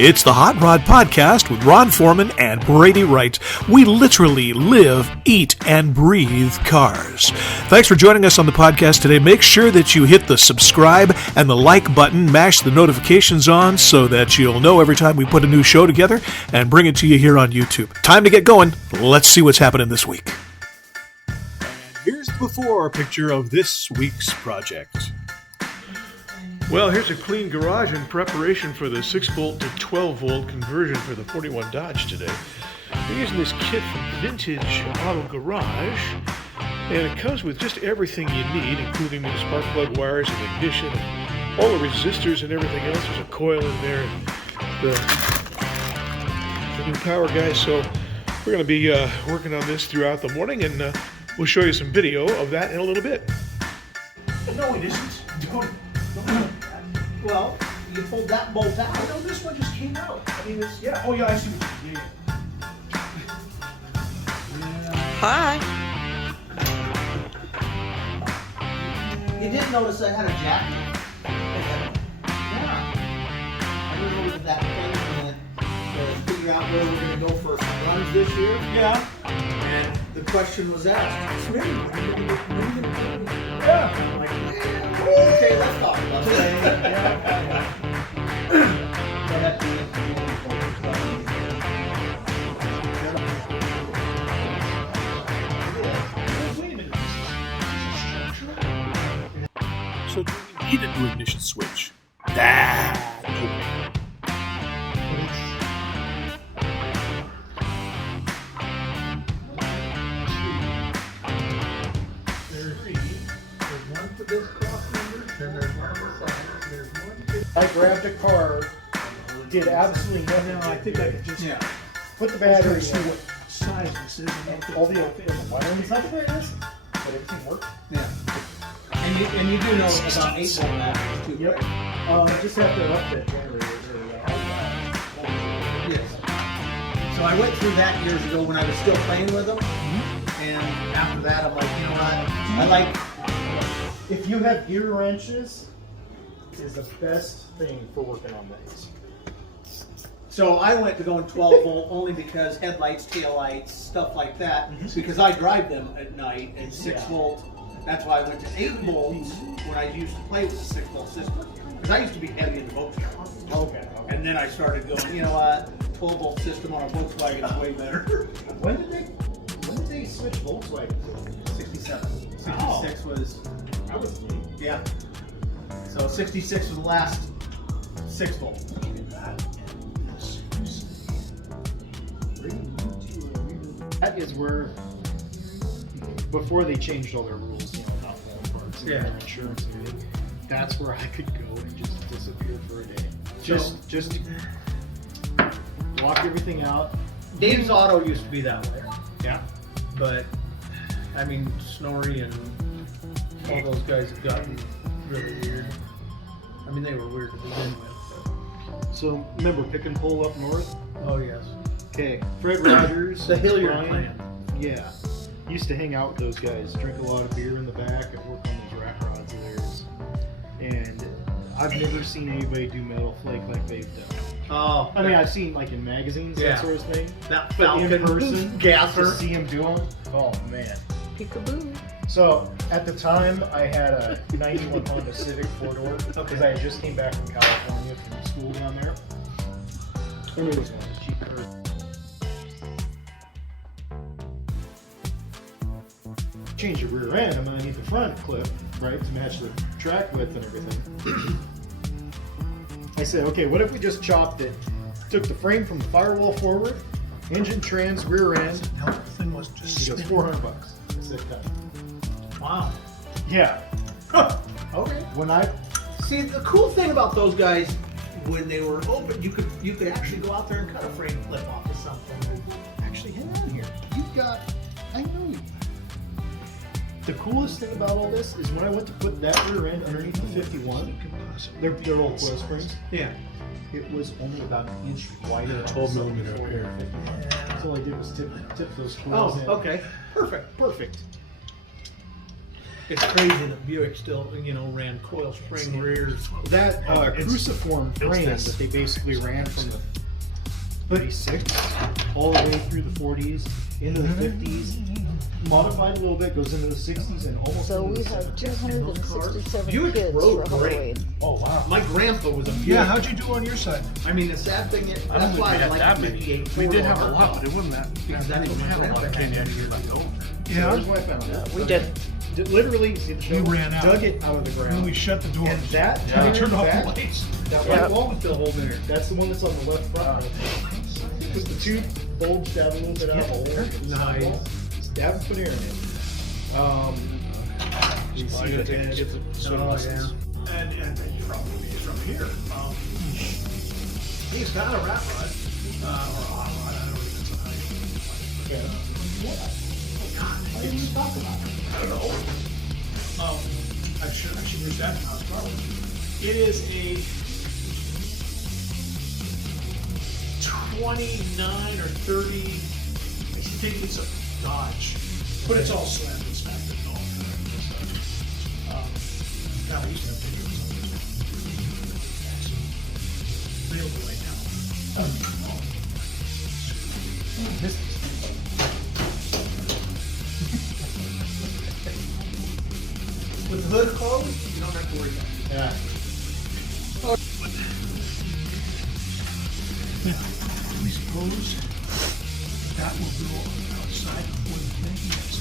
It's the Hot Rod Podcast with Ron Foreman and Brady Wright. We literally live, eat, and breathe cars. Thanks for joining us on the podcast today. Make sure that you hit the subscribe and the like button, mash the notifications on so that you'll know every time we put a new show together and bring it to you here on YouTube. Time to get going. Let's see what's happening this week. And here's the before picture of this week's project. Well, here's a clean garage in preparation for the 6-volt to 12-volt conversion for the 41 Dodge today. We're using this kit from Vintage Auto Garage, and it comes with just everything you need, including the spark plug wires and ignition, and all the resistors and everything else. There's a coil in there, and the new power guys. So we're going to be working on this throughout the morning, and we'll show you some video of that in a little bit. No, it isn't. Don't. Well, you pulled that bolt out. No, this one just came out. I mean, it's, yeah. Oh, yeah, I see. Yeah. Hi. You did notice I had a jacket? Yeah. I went over to that thing to figure out where we're going to go for runs this year. Yeah. And the question was asked, Smitty, when are you going to do? Yeah. I'm like, okay, let's talk about it. So do we need a new ignition switch? That. I grabbed a car, did absolutely nothing. I think I could just Put the battery see in. what size this is. All the wiring's not the greatest, but everything worked. Yeah. And you do know about 8-volt batteries too, Yep. right? Just have to up that generator. Yes. So I went through that years ago when I was still playing with them. And after that, I'm like, you know what? I like. If you have gear wrenches, is the best thing for working on things. So I went to going 12-volt only because headlights, taillights, stuff like that. Because I drive them at night at 6-volt. That's why I went to 8 volts when I used to play with a 6-volt system. Because I used to be heavy in the Volkswagen. Okay. And then I started going, you know what? 12-volt system on a Volkswagen is way better. When did they switch Volkswagen to? 67. 66 was. I was Yeah. So 66 was the last 6-volt. That is where, before they changed all their rules, about phone parts and their insurance and everything, that's where I could go and just disappear for a day. Just lock everything out. Dave's Auto used to be that way. Yeah. But, I mean, Snorri and all those guys have gotten really weird. I mean, they were weird to begin with. So remember Pick and Pull up north? Oh, yes. Okay. Fred Rogers. The Hilliard Brian, clan. Yeah. Used to hang out with those guys, drink a lot of beer in the back and work on those rack rods of theirs. And I've never seen anybody do metal flake like they've done. Oh. I mean, I've seen like in magazines, that sort of thing. That But in person, gasser. to see him do them, oh man. Peekaboo. So at the time, I had a 91 Honda Civic 4-door because I had just came back from California from school down there. Remember this one, cheap car. Change the rear end, I'm underneath the front clip, right, to match the track width and everything. I said, okay, what if we just chopped it, took the frame from the firewall forward, engine, trans, rear end. No, the thing was just. He goes $400. I said, cut. Wow. Yeah. Okay. When I See, the cool thing about those guys, when they were open, you could actually go out there and cut a frame clip off of something. actually hang on here, I know you. The coolest thing about all this is when I went to put that rear end underneath the 51, they're old coil springs. Yeah. It was only about an inch wider. 12 millimeter up here. Yeah. So all I did was tip those coils in. Oh, okay. Perfect. Perfect. It's crazy that Buick still, ran coil spring rears. That cruciform frame this. that they basically ran from the 36 all the way through the 40s into the 50s, modified a little bit, goes into the 60s and almost So into we the have 70s. 267 Buick kids rode for great. Halloween. Oh, wow. My grandpa was a Buick. Yeah, how'd you do on your side? I mean, the sad thing is, I don't that's think why we I had like that the many. 58 We did have a four-door lot, but hardtop. it wasn't that. Because that We was my had a lot grandpa that came had. in here like over. So there's why I found it. We didn't. Literally, see the show, ran out. dug it out of the And ground. we shut the doors. And that And tire we turned off back, the lights. that Yeah. white wall was still holding it. That's the one that's on the left front. Because the two bulged out a little bit out of the hole. Nice. Stab and put air in it. You see the edge. Oh, yeah. And from here, he's got a rat rod, or a hot rod, I don't know what it's Yeah. Why didn't you talk about it? I don't know. I should use that now, probably. It is a 29 or 30, I think it's a Dodge, but it's all slammed and smacked and all that stuff. Now we used to have videos on this. Available right now. With the hood closed, you don't have to worry about it. Yeah. We suppose that will go outside before the thing. Yes.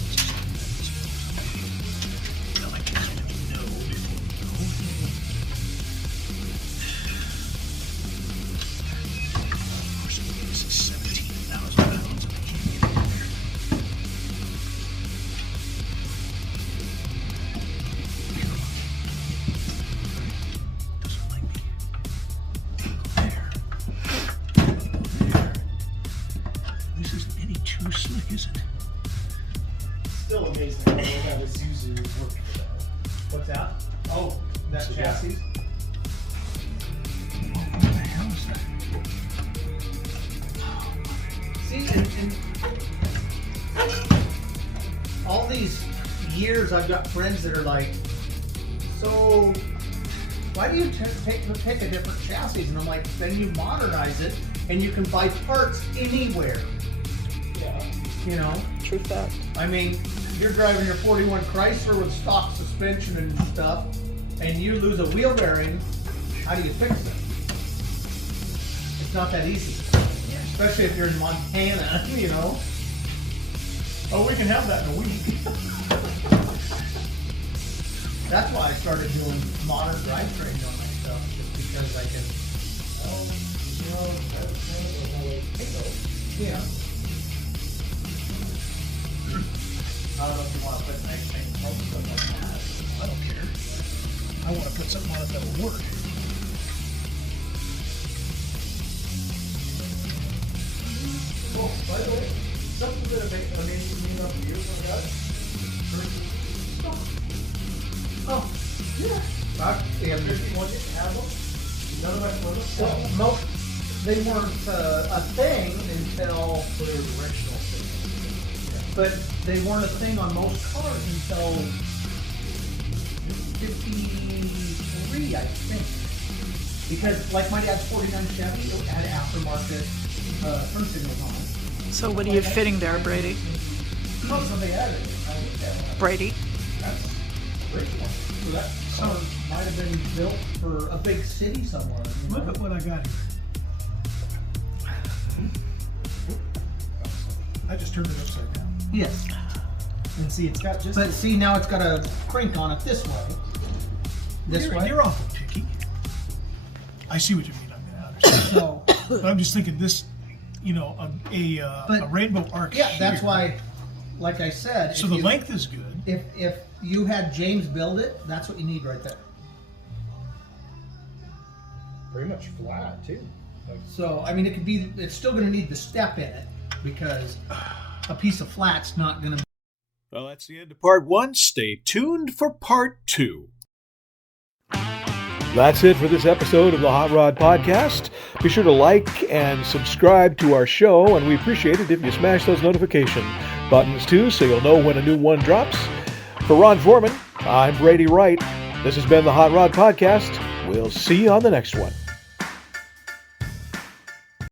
I guess we know before we go. Of course, this is 17,000 pounds. I can't get in there. Doesn't like me. There. This isn't any too slick, is it? Still amazing how they have a Zuzu work for that. What's that? Oh, that So, yeah. chassis? What the hell is that? See, and all these years, I've got friends that are like, so why do you pick a different chassis? And I'm like, then you modernize it and you can buy parts anywhere. Yeah. True fact. I mean, you're driving your 41 Chrysler with stock suspension and stuff, and you lose a wheel bearing, how do you fix it? It's not that easy. Especially if you're in Montana, Oh, we can have that in a week. That's why I started doing modern drivetrains on my stuff, just because I can, yeah. I don't know if you want to put anything on that. I don't care. I want to put something on it that will work. Oh, by the way, something that amazes me about the years I've got. Oh, yeah. And 51 didn't have them. None of my brothers. Well, most, they weren't a thing until they were directional things. But they weren't a thing on most cars until 53, I think. Because, like my dad's 49 Chevy, it had aftermarket turn signals on it. So what are you fitting there, Brady? No, somebody added it. I think that Brady? that's a great one. So that car might have been built for a big city somewhere. Look at what I got here. I just turned it upside down. Yes. And see, it's got just. But see, now it's got a crank on it this way. This way. You're awful picky. I see what you mean. I mean, I understand. So, But I'm just thinking this, a rainbow arc. yeah, that's here. why, like I said. So if the you- length is good. If you had James build it, that's what you need right there. Pretty much flat, too. Like, So, I mean, it's still going to need the step in it because a piece of flat's not going to. Well, that's the end of part one. Stay tuned for part two. That's it for this episode of the Hot Rod Podcast. Be sure to like and subscribe to our show, and we appreciate it if you smash those notification buttons too, so you'll know when a new one drops. For Ron Foreman, I'm Brady Wright. This has been the Hot Rod Podcast. We'll see you on the next one.